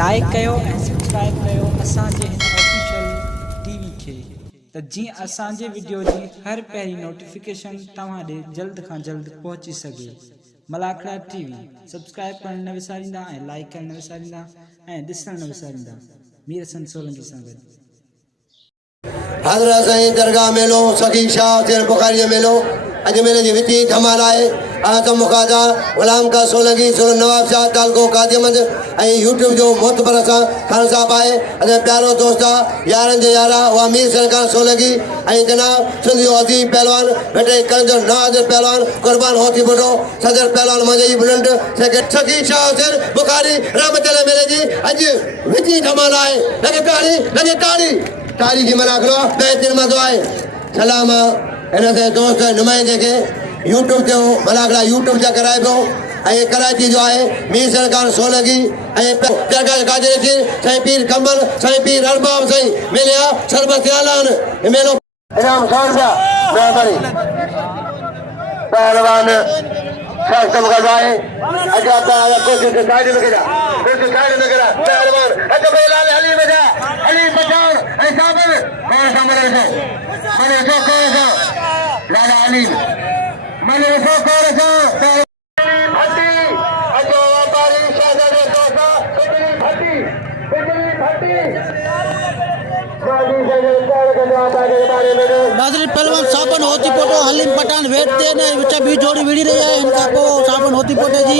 Like कयो ऐं subscribe कयो असांजे हिन ऑफिशियल टीवी खे त जीअं असांजे वीडियो जी हर पहिरीं नोटिफिकेशन तव्हां ॾे जल्द खां जल्द पहुची सघे। मलाखड़ा टीवी सब्सक्राइब करण न विसारींदा ऐं लाइक करण न विसारींदा ऐं ॾिसण न विसारींदा। मीर हसन सोलंकी सां गॾु हज़रत साईं दरगाह मेलो सखी शाह थियल बुखारी जो मेलो अॼु मेले जी विती धमाल आहे। आज़म मुखादा गुलाम का सोलंकी सोल नवाब शाह तालको कादियमंद ऐं यूट्यूब जो मोतबर सां खान साहब आहे। असांजो प्यारो दोस्त आहे यारनि जो यारा उहा मीर सरकार सोलंकी ऐं जनाब सिंधी अज़ीम पहलवान बेटे कंजर नवाज़ पहलवान कुर्बान होती बुढो सदर पहलवान मजई बुलंद सखी शाह थियल बुखारी रहमत मेले जी अॼु विती धमाल आहे। लगे ताड़ी तारी की मना करो बेहतर मज़ो आहे। सलाम इन से दोस्त नुमाइंदे के यूट्यूब ते मलाखड़ा यूट्यूब जा कराए पियो ऐं कराची जो आहे मीर सरकार सोलंकी ऐं दरगाह कादिर जी साईं पीर कमल साईं पीर अरबाब साईं मिलिया सरबत आलान मेलो इनाम 100 रुपया मेहरबानी पहलवान शास्त्रम का जाए अच्छा ताला कुछ साइड में गिरा पहलवान अच्छा बेलाल अली बजा अली बचाओ ऐ साबिर कौन सा मरे तो कौन सा लाला अली मने तो कौन सा भट्टी अच्छा व्यापारी शाहजादे दोसा बिजली भट्टी नाज़रीन पहलवान साबन होती पोटो हलीम पठान वेठते ने विच बी जोड़ी विड़ी रही है इनका को साबन होती पोटे जी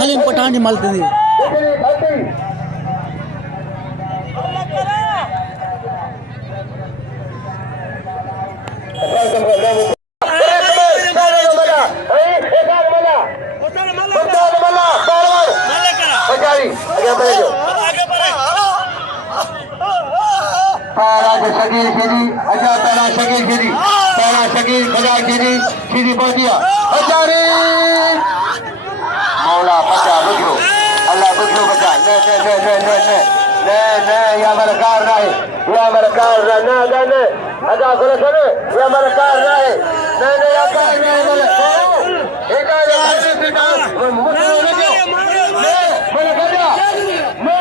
हलीम पठान जी मलती थी शकील गिरी अच्छा पहला शकील गिरी पहला शकील खजा गिरी सीधी पहुंचिया अचारी मौला बचा बुझो अल्लाह बुझो बचा ने या मरकार ना है या मरकार ना ने अदा करे करे या मरकार ना है ने या कार ना है एक आ मुझे ने मैंने कहा ने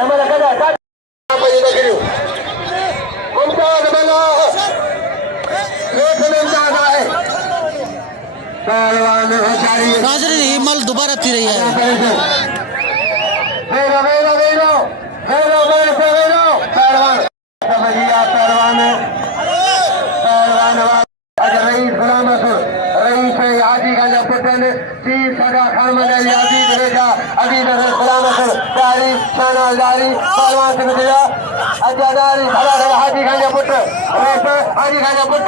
हमारा कहा नाज़रीन हिमल दोबारा थी रही है हाजी खान पुट हाजी खान पुट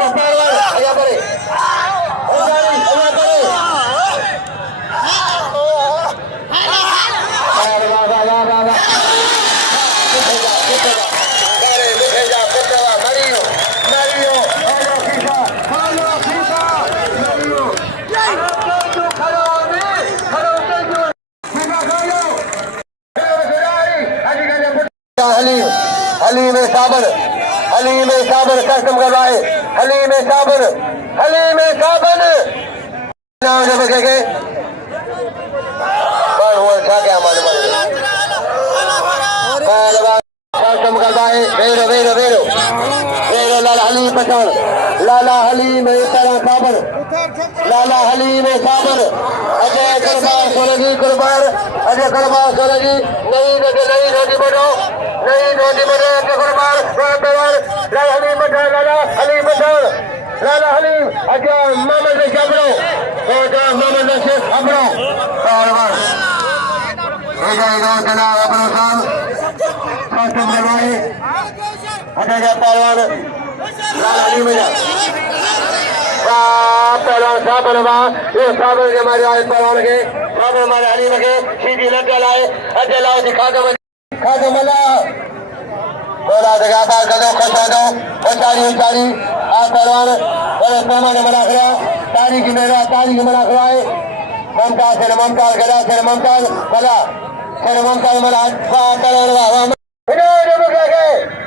हलीम साबर कस्टम कर रहा है हलीम साबर नाम जब के कौन हुआ क्या मालूम कस्टम कर रहा है वेरो लाला हलीम पठान लाला हलीम साबर अजय कुर्बान सोलंकी नई रोटी बढ़ो कुर्बान लाला हलीम अच्छा मोहम्मद शबरो मोहम्मद अबरो पहलवान जनाब अबरो साहब करवाए अच्छा पहलवान लाला हलीम पहलवान साहब ये साबर के मारे आए पहलवान के साबर मारे हलीम के सीधी लग लाए अच्छा लाओ दिखा दो मला बोला जगह बार कदो खसा दो उचारी आप पहलवान बड़े पैमाने मना करा तारीख मेरा तारीख मना कराए ममताज गदा से ममताज बला से ममताज मला पहलवान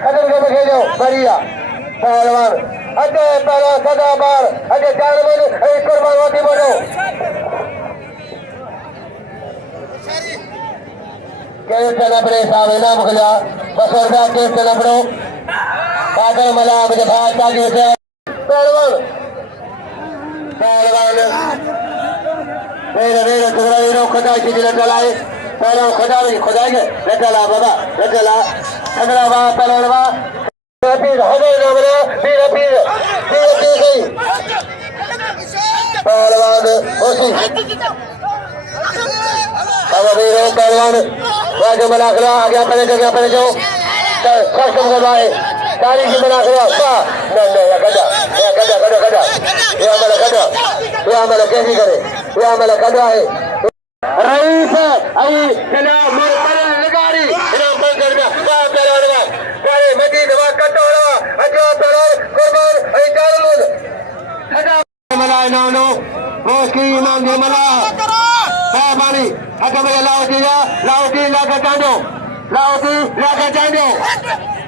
खत्म के खेलो बढ़िया पहलवान अजय पहलवान सदा बार अजय चार कुर्बान होती बोलो अपने साहब इनाम खुला 200 रुपया केस के लपड़ो पागल मला मुझे भाग ताकि उसे पहलवान मेरे टुकड़ा वीरों खुदा की दिल चलाए पहले खुदा भी खुदा के चला बाबा चला अगला बाबा पहलवान बाबा पीर हो गए ना मेरे पीर पीर पीर पीर गई पहलवान होशी अब वीरों पहलवान राजू मला खिला आगे अपने जो सक्षम करवाए तारीखी बना खिला नहीं या गदा ये हमारा कैसी करे ये हमारा गदा है रईस आई चला मोर पर लगारी इनाम बंद कर दिया वाह पहलवान वाह गाड़ी मजीद वाह कटोरा अच्छा पहलवान कुर्बान आई चारों हटा मला इनाम रोशनी इनाम दे मला साहबानी अच्छा मैं लाओटी लाकर चांदो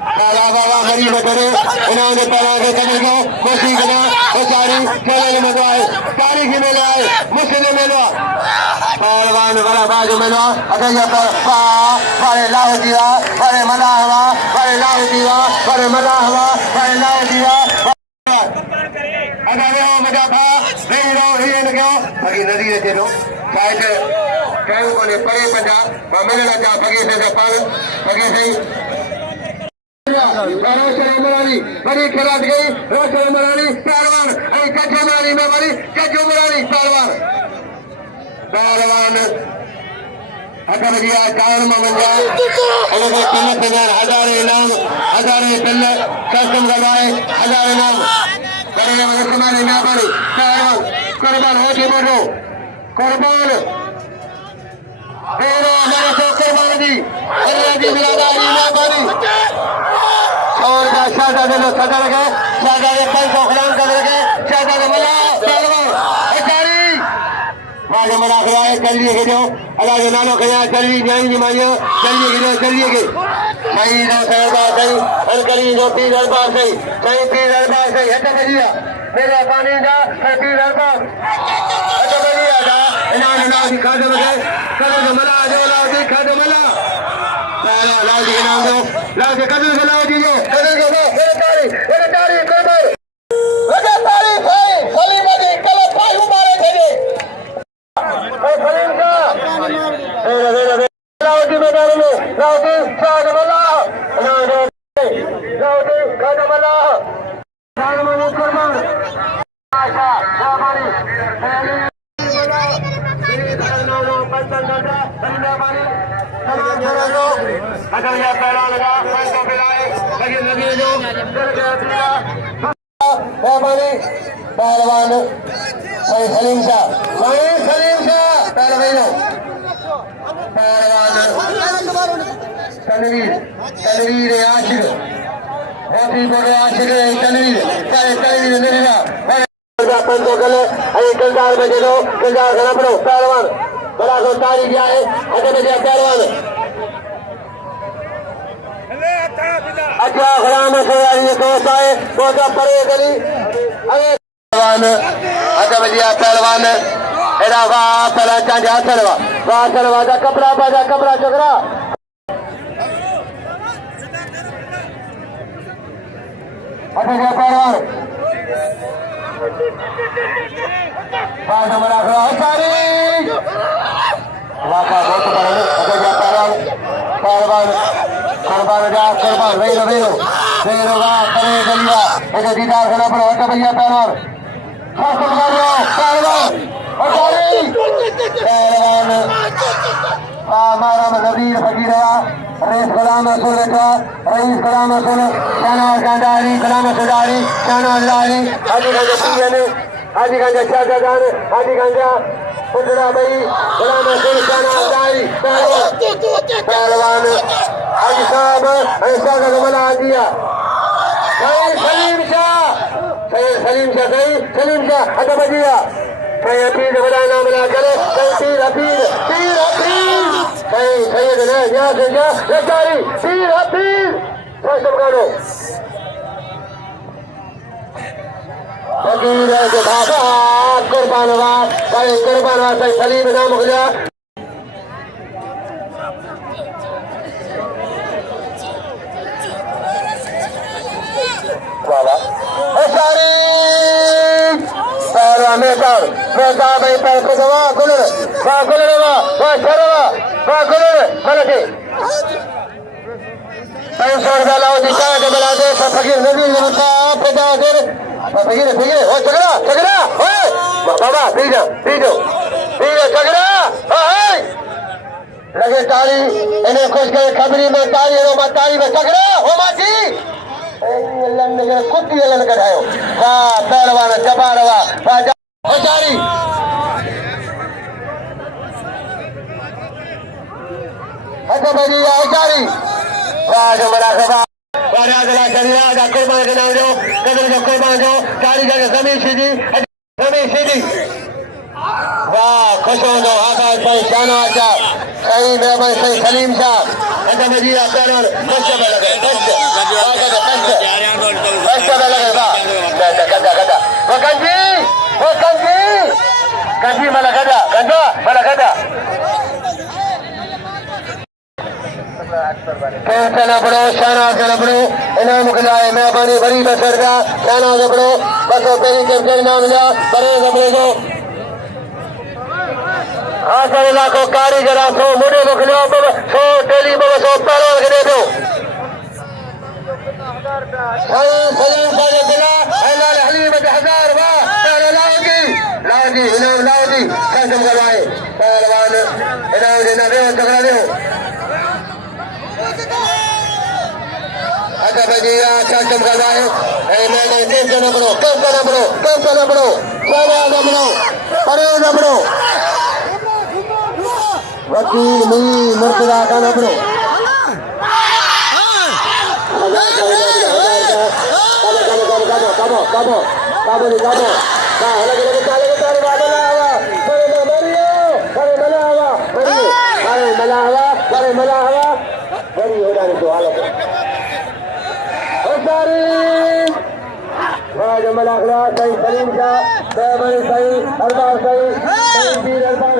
काला बाबा मरी बटरे इन्होंने पहला के कदर को कोशिश करा वो सारी चले में आए तारीखी में आए मुस्लिम में लो पहलवान बड़ा बाजू में लो अगर ये बड़े लाह दिया बड़े मना हवा बड़े लाह दिया बड़े मना हवा बड़े लाह दिया अगर वो मजा था नहीं रो ये न क्यों बाकी नदी रहते रो शायद कहीं को ने परे पंजा मिलना चाह बगे से पाल बगे से रोशन मरानी बड़ी खिलाड़ गई रोशन मरानी पहलवान कच्चो मरानी में बड़ी कच्चो मरानी पहलवान अगर दिया चार मंजा अगर तिलक हजार इनाम हजार तिलक कसम करवाए हजार इनाम बड़े तुम्हारे ना बड़ी पहलवान कुर्बान हो के बोलो कुर्बान हमारे को कुर्बान दी अल्लाह की बिरादरी ना बड़ी और का शाहजादे लो सदर गए शाहजादे कल को खुलाम कर गए शाहजादे मला पहलवान अचारी माजे मला खराए चलिए के जो अल्लाह के नाम के यहाँ चलिए जाएंगे मायो चलिए के सही ना सरदार सही हर करी जो पीर दरबार सही पीर दरबार सही हट बजिया मेरा पानी जा पीर दरबार हट बजिया जा इनाम दिखा दो करो जो मला जो लाओ दिखा दो मला लाओ जी इनाम दो लाओ जी कदर से लाओ जी जो कदर के वो मेरे तारी कदर लगे तारी भाई सलीम जी कल भाई उमारे थे ओ सलीम का मेरे लाओ जी मैदान में लाओ जी साग मला लाओ जी कदम मला साग मला कुर्बान आशा जाबानी अगर यह पैरा लगा पैसों पिलाए लगे लगे जो पहलवान सलीम शाह पहलवान तनवीर आशिक होती बोलो आशिक तनवीर पंचों के लिए किरदार में दे दो किरदार करना पड़ो पहलवान बड़ा को तारीख दिया है अगर दिया पहलवान अच्छा खुलाम से दोस्त आए बहुत परे गली पहलवान अच्छा दिया पहलवान एरा वाह पहला चांद वाह कपड़ा बाजा कपड़ा चोकरा अच्छा दिया पहलवान बड़ा तारीख वाका बहुत बड़ा अगर जा पहलवान कुर्बान जा कुर्बान वेरो का करे गलिया ऐसे दीदार करना पड़ो अच्छा भैया पहलवान शासन कर लो पहलवान हमारा नज़ीर फकीर रईस गुलाम रसूल रईस गुलाम रसूल शाहनवाज गांधारी गुलाम सुधारी शाहनवाज दारी हाजी गंजा शाहजादान हाजी गंजा पुतला भाई गुलाम रसूल शाहनवाज दारी पहलवान हाजी साहब ऐसा का मला दिया सलीम शाह अच्छा बजिया पीर बड़ा नाम ना करे पीर सैयद ने यहाँ से जा रजारी पीर कसम करो फकीर के बाबा कुर्बान सलीम नाम हो गया बाबा होशियारी पहलवान मेहता भाई पैर को दवा गुलर वाह गुलर वाह शरवा वाह गुलर मलके 500 रुपया लाओ जी चाय के बना दे सब फकीर नबी बनता आप जा कर फकीर हो चगरा ओए बाबा पी दो चगरा ओए लगे ताली इन्हें खुश करे खबरी में ताली में चगरा हो माची लन के कुत्ती लन कढायो वाह पहलवान जबारवा वाह हो ताली अच्छा भाई आचारी वाह जो बड़ा सभा वारादला करिया दा कुर्बान के नाम जो कदम जो कुर्बान जो ताली जगह जमीन सीधी वाह खुश हो दो आकाश भाई शाना आचा सही मेहमान सही सलीम शाह अच्छा भाई पहलवान कष्ट में लगे कष्ट में लगे वाह गदा वो कंजी मला गदा चला पड़ो शाना चला पड़ो इनाम खिलाए मेहरबानी बड़ी बसर का शाना पड़ो बसो पेरी के नाम लिया बड़े जबरे को हासिल लाखों कारीगर आंखों मुझे मुखलियों पर सो टेली पर सो पहलवान के दे दो सलीम का जो दिला लाल हलीम 1000 वाह पहले लाओगी इनाम लाओगी कसम करवाए पहलवान इनाम देना दे झगड़ा दे अच्छा भैया कसम करवाए मैंने कम करना पड़ो सारा पड़ो वकील मुई मुर्तजा का न पड़ो मलाखला सही सलीम शाह बेबनी सही अरबाज सही पीर अरबाज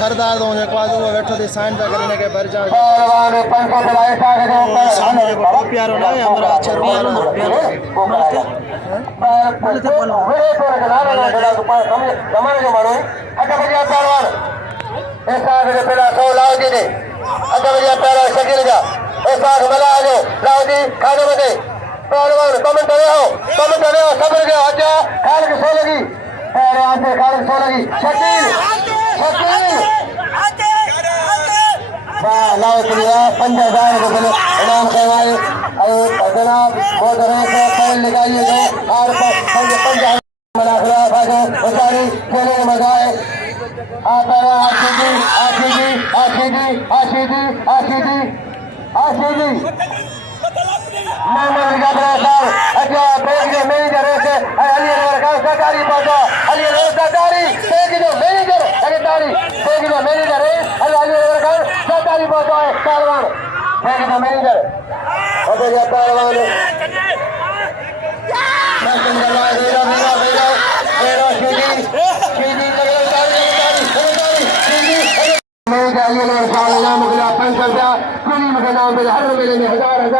सरदार दो जेको आहे उहो वेठो थी साइन था करे हिनखे भरिजां पहलवान पंखो चलाए सागे जो सामने जेको टोपियारो न आहे हमरा अच्छा पियारो न पियारो कमर जो माण्हू अठ बजे पहलवान ऐसा के पहला 100 लाओ जी ने अठ बजे पहला शकील जा ऐसा मला जो लाओ जी खाने में पहलवान कमेंट करे हो सब्र के आजा खाल के सो लगी पहले आते खाल के सो लगी शकील वाह लाओ प्रिया 5000 रुपए इनाम करवाए और जनाब मोहतरम से पहल लगाइए जो और 5000 मला खरा भागो उतारी खेलने में मजा आए आपरा आशीदी मोहम्मद गबरा साहब अच्छा पेज जो मैनेजर है अली का सरकारी पहुंचा अली सरकारी पेज जो मैनेजर सरकारी पेज जो मैनेजर है अली का सरकारी पहुंचा है पहलवान पेज जो मैनेजर और ये पहलवान शासन करवा मेरा सीधी नाम गुला 500 कुलीम के नाम पे हर महीने में 1000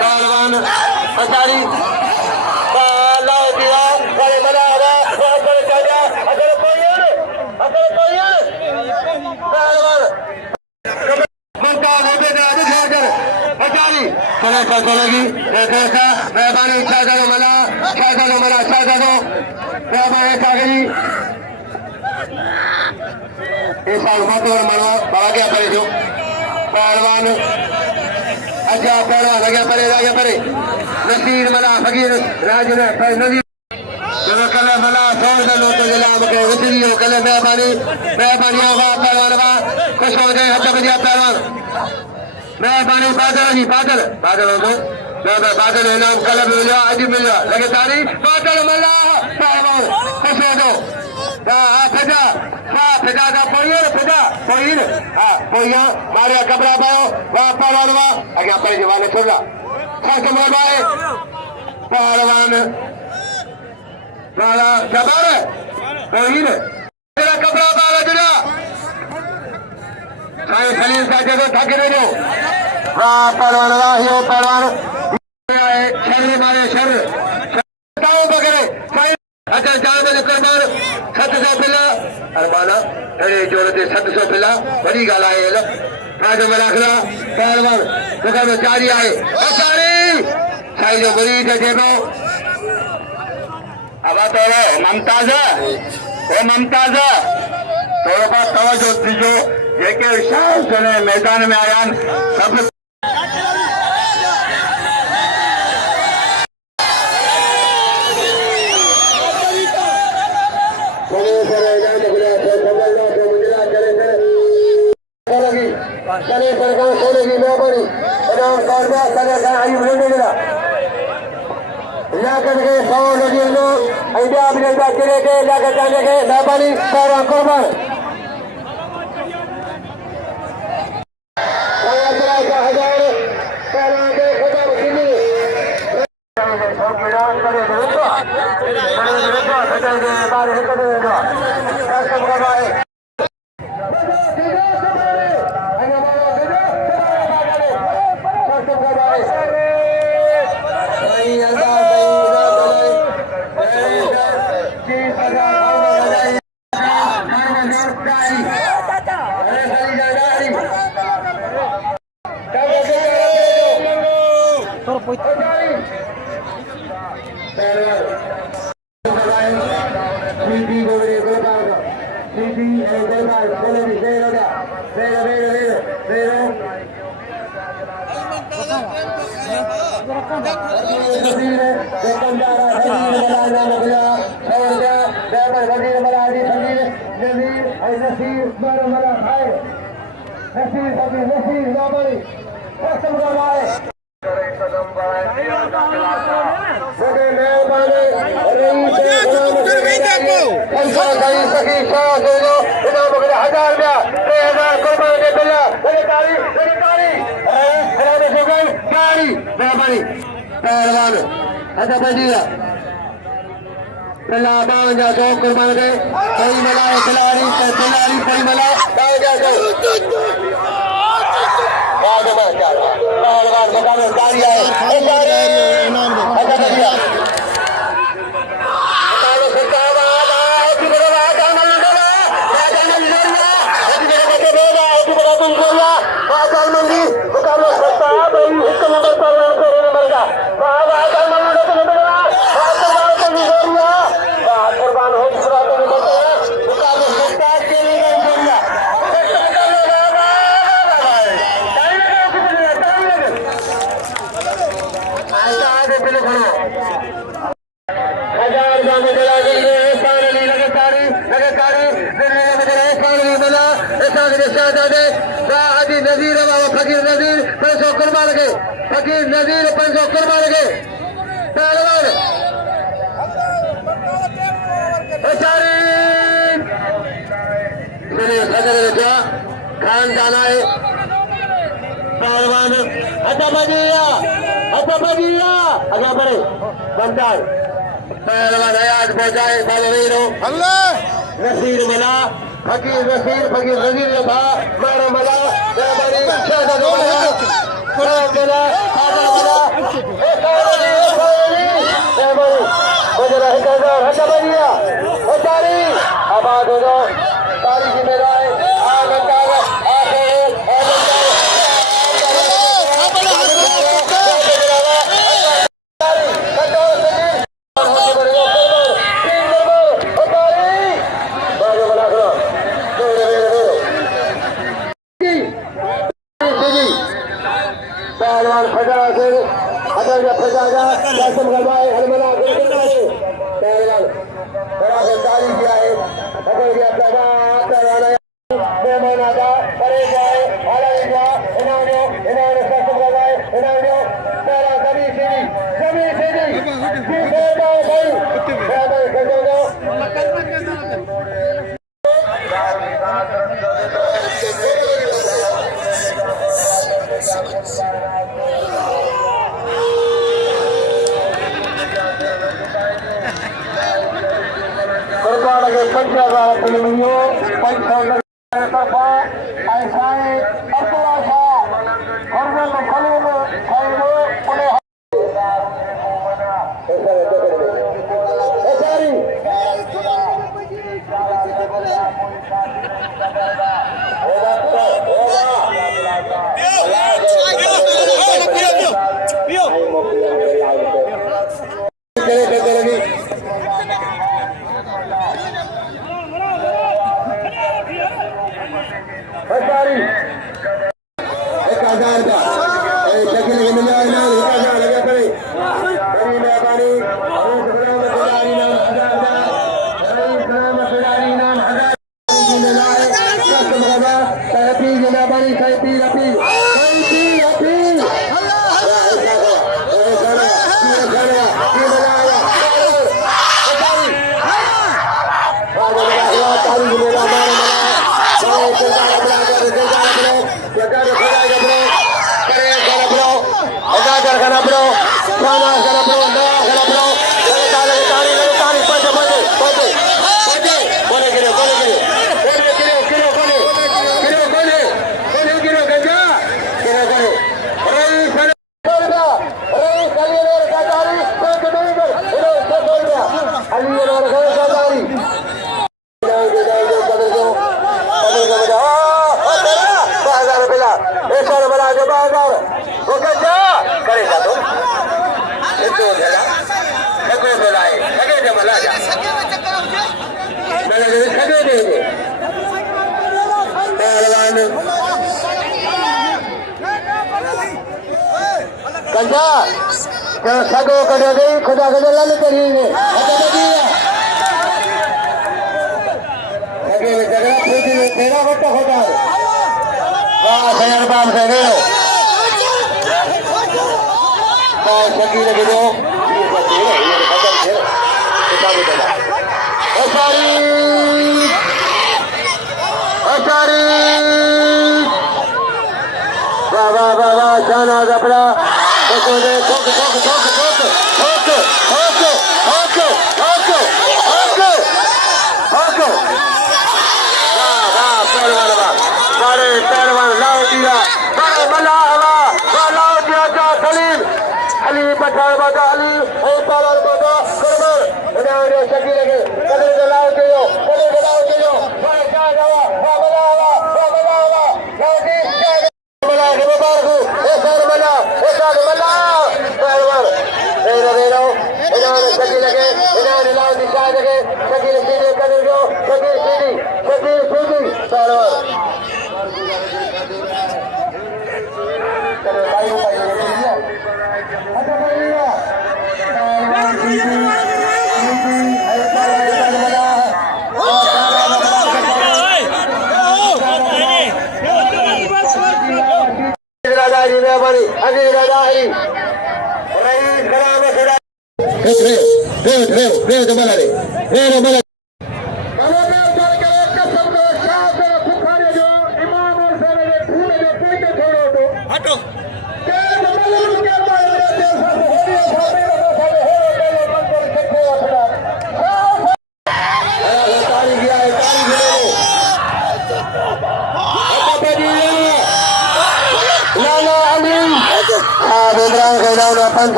पहलवान कोई न तेरा कपड़ा पाला तेरा साईं खलील का जगह थक रहे हो वाह पहलवान वाह पहलवान शर मारे शर ताऊ बगरे साईं अच्छा जान में कुर्बान 700 पिला अरमाना अरे जोड़ते 700 पिला बड़ी गाल आए राजा मलाखला पहलवान दुकान में जारी आए सारी साईं जो मरीज है देखो अब तो ममताज वो ममताज थोड़ा बहुत तवज्जो दीजो जेके शाह सुने मैदान में आया सब चले सरकार सोने की मेहरबानी लाकर के 100 नदी लोग इंडिया अभिनेता चले के लाकर जाने के मेहरबानी सारा कुर्बान पहलवान अच्छा बजिया पहला बांजा दो कुर्बान गए कोई मिलाए खिलाड़ी कोई मिलाए बांजा दो पहलवान मुकाबले जारी है अच्छा बजिया नजीर बाबा फकीर नजीर 500 कुर्बान के फकीर नजीर 500 कुर्बान के पहलवान खान जाना है पहलवान अच्छा बजिया आगे बढ़े बंदार पहलवान हयात पहुंचाए बाबा नसीर मिला फकीर नजीर था मारा मला मेहरबानी शहजाद मला मिला आधा मिला मेहरबानी गुजरा 1000 अच्छा बजिया तारी आबाद हो जाओ तारी जिम्मेदार पहलवान फजा से अदर जब फजा जा कसम गलवाए हरमला पहलवान बड़ा जारी किया है अदर गया पैदा पहलवान मेहमान आदा परे जाए हाले जा इन्होंने कसम गलवाए इन्होंने पहला सभी सीधी कुर्बान के सगो कटे गई खुदा के लाल करेंगे लगे में झगड़ा पूछी में तेरा बट्टा होता है वाह सयार बाप से गयो वाह सकी लगे दो ये सब तेरा ये खत्म तेरा किताब बता अचारी वाह वाह वाह वाह जाना अपना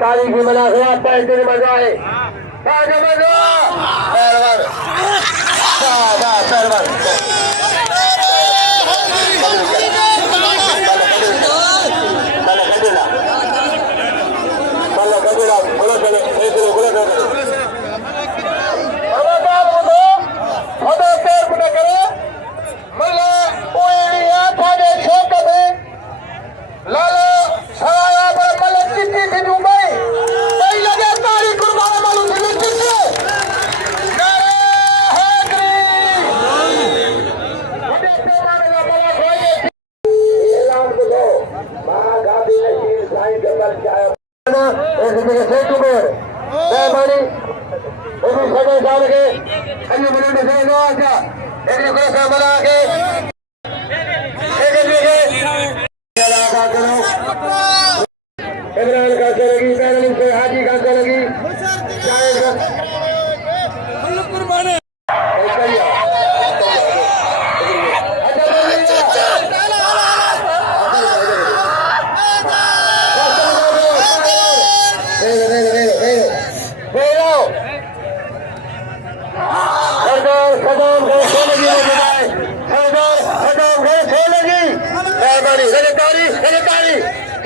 तारीखी बना हुआ 5 दिन मजा है इमरान का लगी पैरलिंग से हाजी का लगी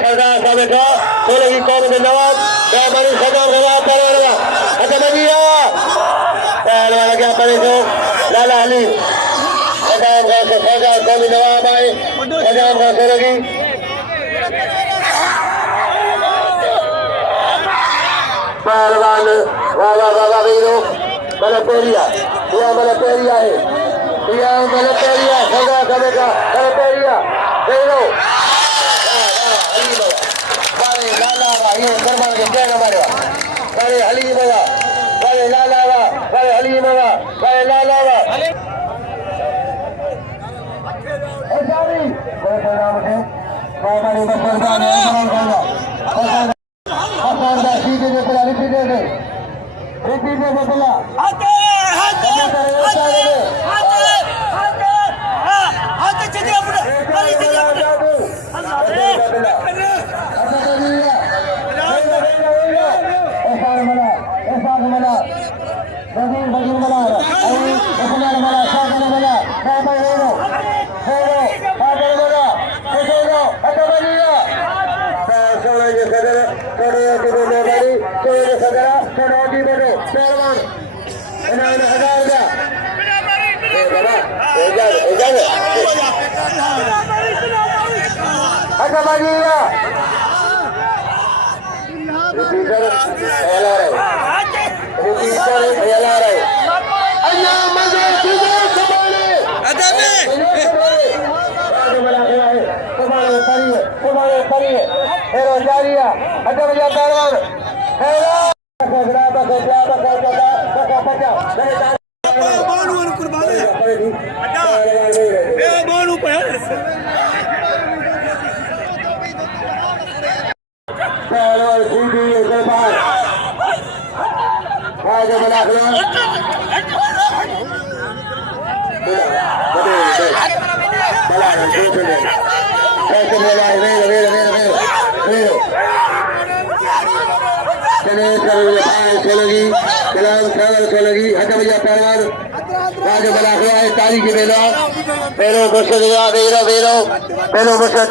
सरदार साहब बैठा सोलह की कौम के नवाब बड़ी सदम पहलवान क्या पड़े जो लाला अली सदाम खान से सरदार कौमी नवाब आए सदाम खान सोलह की पहलवान बाबा बाबा वीरो मलपेरिया यह मलपेरिया है यह मलपेरिया सरदार साहब बैठा मलपेरिया वीरो दरबार के क्या हमारे बड़े हली बाबा बड़े लाला बड़े हली बाबा बड़े लाला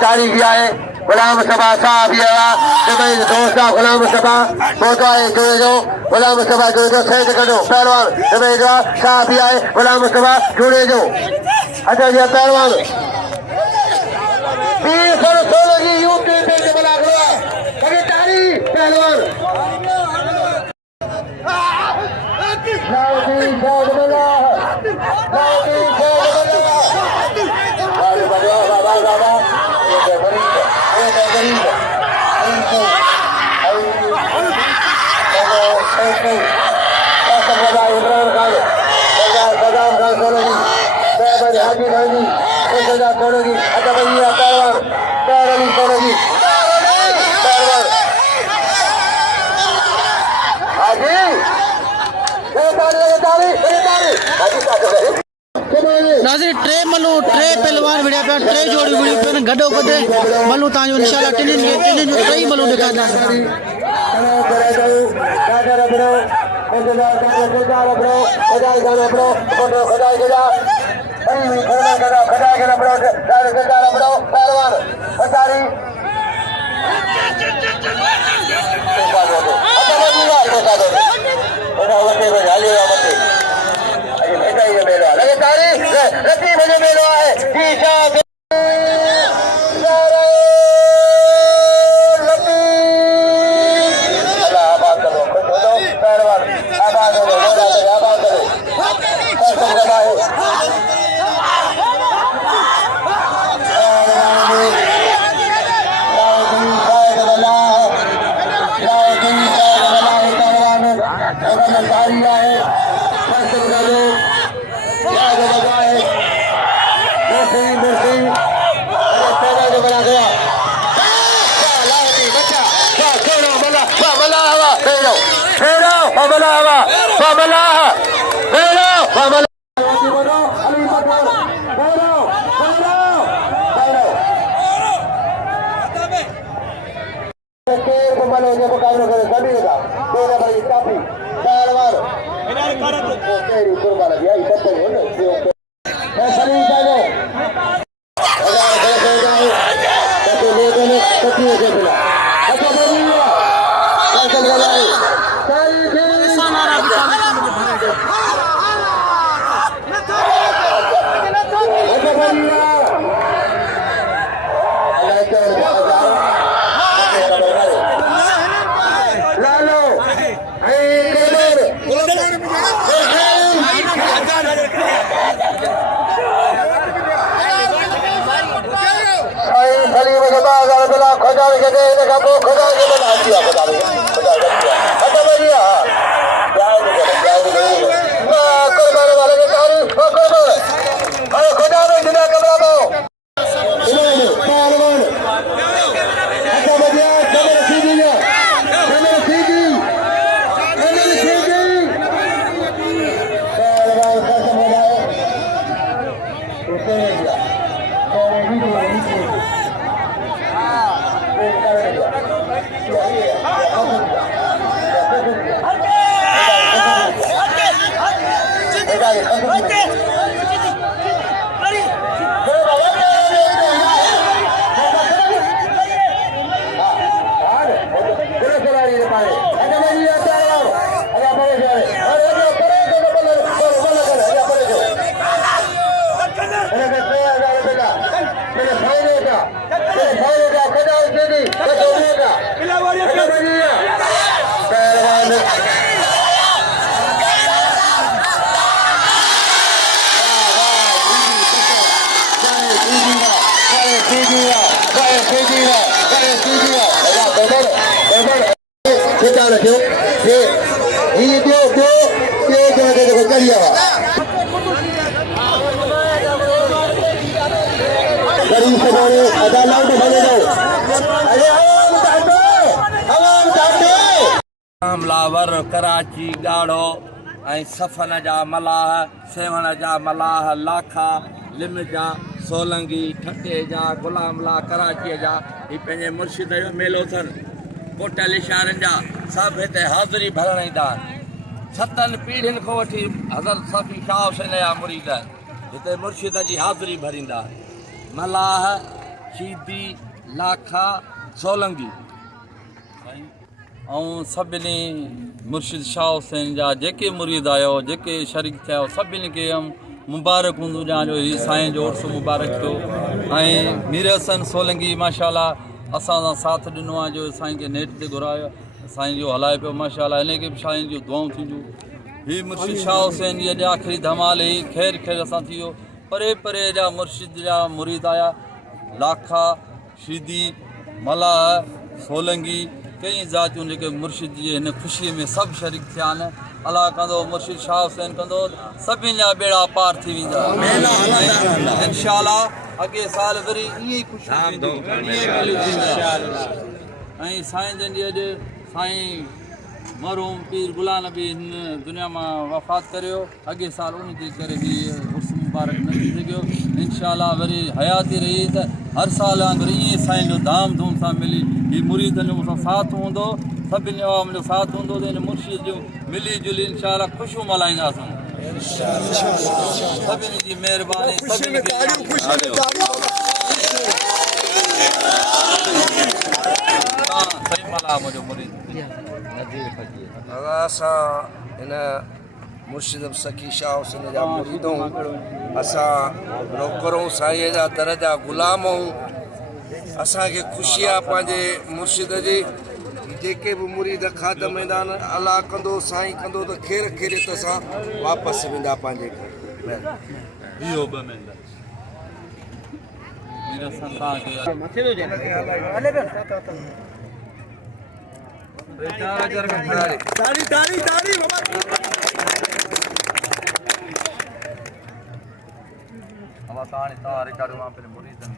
तारीख किया है गुलाम सभा साहब दोस्त गुलाम सभा जुड़े जो गुलाम सभा जुड़े जो सही करो पहलवान साहब भी आए गुलाम सभा जुड़े जो अच्छा जी पहलवान यूपी बना पहलवान हाजी गांधी छोड़ोगी अच्छा भैया पहलवान पहलवान छोड़ोगी पहलवान हाजी नाज़रीन टे मलू टे पहलवान विड़िया पे टे जोड़ी विड़ियो पे गडो गडे मलू ताजो इंशाल्लाह टिनिन जो टई मलू दिखादा हमलावर कराची गाढ़ो ऐं सफ़न जा मलाह सेवण जा मलाह लाखा लिम जा सोलंगी ठटे जा गुलामला कराचीअ जा ही पंहिंजे मुर्शिद जो मेलो अथनि कोटल इशारनि जा सभु हिते हाज़िरी भरण ईंदा आहिनि 7 पीढ़ियुनि खां वठी हज़रत सफ़ी शाह हुसैन जा मुरीद हिते मुर्शिद जी हाज़िरी भरींदा मलाह शीदी लाखा सोलंगी ऐं सभिनी मुर्शिद शाह हुसैन जा जेके मुरीद आहियो जेके शरीक थिया सभिनी खे मुबारक हूंदो ॼाणो ही साईं जो उर्स मुबारक थियो ऐं मीर हसन सोलंगी माशाल्लाह असां सां साथ ॾिनो आहे जो साईं खे नेट ते घुरायो साईं जो हलाए पियो माशाल्लाह हिनखे बि साईं जूं दुआऊं थींदियूं ही मुर्शिद शाह हुसैन जी अॼु आख़िरी धमाल ही ख़ैर असां थी वियो परे परे जा मुर्शिद जा मुरीद आया लाखा शीदी मलाह सोलंगी कई ज़ातियूं जेके मुर्शिद जी हिन ख़ुशीअ में सभु शरीक थिया आहिनि अलाह कंदो मुर्शिद शाह हुसैन कंदो सभिनी जा बेड़ा पार थी वेंदा इंशाअल्लाह अॻे साल वरी ईअं ई ख़ुशी ऐं साईं जन जी अॼु साईं मरहूम पीर गुलाम नबी हिन दुनिया मां वफ़ात करियो अॻे साल उन जे करे बि उर्स मुबारक न थी सघियो इंशाअल्लाह वरी हयाती रही त हर साल वांगुरु ईअं साईं जो धाम धूम सां मिली ही मुरीदनि जो मूंसां साथ हूंदो सभिनी जो मुंहिंजो साथ हूंदो त हिन मुर्शिद जूं मिली जुली इंशाअल्लाह ख़ुशियूं मल्हाईंदासीं सभिनी जी महिरबानी सभिनी खे सही मला मुंहिंजो मुरीद नज़ीर फकीर असां हिन मुर्शिद सखी शाह हुसैन जा मुरीद आहियूं असां नौकर आहियूं साईं जा दर जा ग़ुलाम आहियूं असांखे ख़ुशी आहे पंहिंजे मुर्शिद जी जेके बि मुरीद ख़ादम वेंदा आहिनि अलाह कंदो साईं कंदो त खेर खेरियत सां वापसि वेंदा पंहिंजे घर इहो ॿ मिंट मीर संतान खे अब ताणी तव्हां रिकार्ड मां पंहिंजे मुरीदनि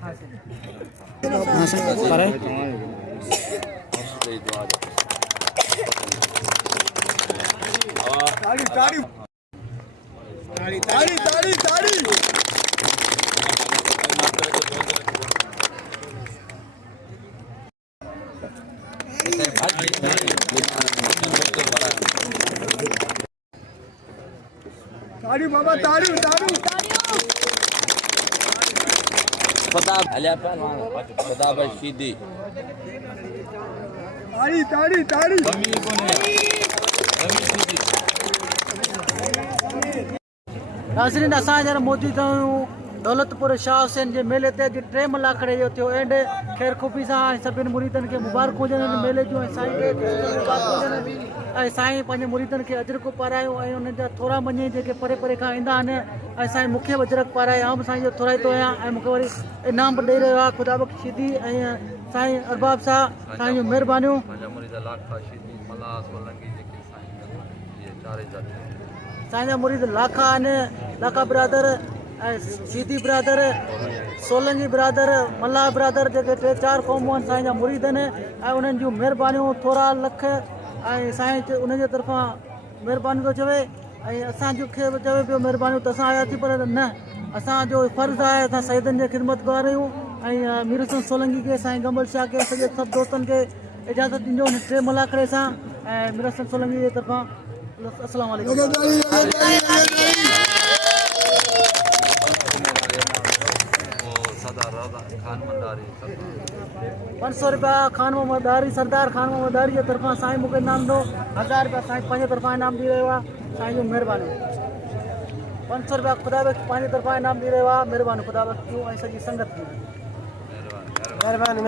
खुदा हलिया खुदा भाई सीधी कमी कोन्हे नाज़रीन असां हींअर मौजूदु आहियूं दौलतपुर शाह हुसैन जे मेले ते अॼु 3 मलाखड़े जो थियो एंड ख़ैर ख़ूबी सां सभिनि मुरीदनि खे मुबारक हुजनि हिन मेले जूं ऐं साईं खे मुबारक हुजनि ऐं साईं पंहिंजे मुरीदनि खे अजरक पारायूं ऐं उन्हनि जा थोरा मञे जेके परे परे खां ईंदा आहिनि ऐं साईं मूंखे बि अजरक पाराए आउं बि साईं जो थोराईंदो आहियां ऐं मूंखे वरी इनाम बि ॾेई रहियो आहे ख़ुदा बख़्शीदी ऐं साईं अरबाब सां साईं जूं महिरबानियूं पंहिंजा मुरीद लाखा शीदी मला सोलंकी जेके साईं इहे चारे जा साईं जा मुरीद लाखा आहिनि लाखा बिरादर ऐं सीधी बिरादर सोलंकी बिरादर मल्ला बिरादर जेके 3-4 क़ौमूं आहिनि साईं जा मुरीद आहिनि ऐं उन्हनि जूं महिरबानियूं थोरा लख ऐं साईं उन्हनि जे तरफ़ां महिरबानी थो चवे ऐं असांजो खे बि चवे पियो महिरबानियूं त असां आयासीं पर न असांजो फ़र्ज़ु आहे असां सईदनि जे ख़िदमतगार आहियूं ऐं मीर हसन सोलंकी खे साईं गमल शाह खे सॼे सभु दोस्तनि खे इजाज़त ॾिजो हिन 3 मलाखड़े सां ऐं मीर हसन सोलंकी जे तरफ़ां अस्सलाम वालेकुम 500 रुपया खान मोहम्मद दारी सरदार खान मोहम्मद दारी जे तरफ़ां साईं मूंखे इनाम ॾिनो 1000 रुपया साईं पंहिंजे तरफ़ां इनाम ॾेई रहियो आहे साईं जूं महिरबानी 500 रुपया ख़ुदा बख़्श पंहिंजे तरफ़ां इनाम ॾेई रहियो आहे महिरबानी ख़ुदा बख़्श जूं ऐं सॼी संगत जूं महिरबानी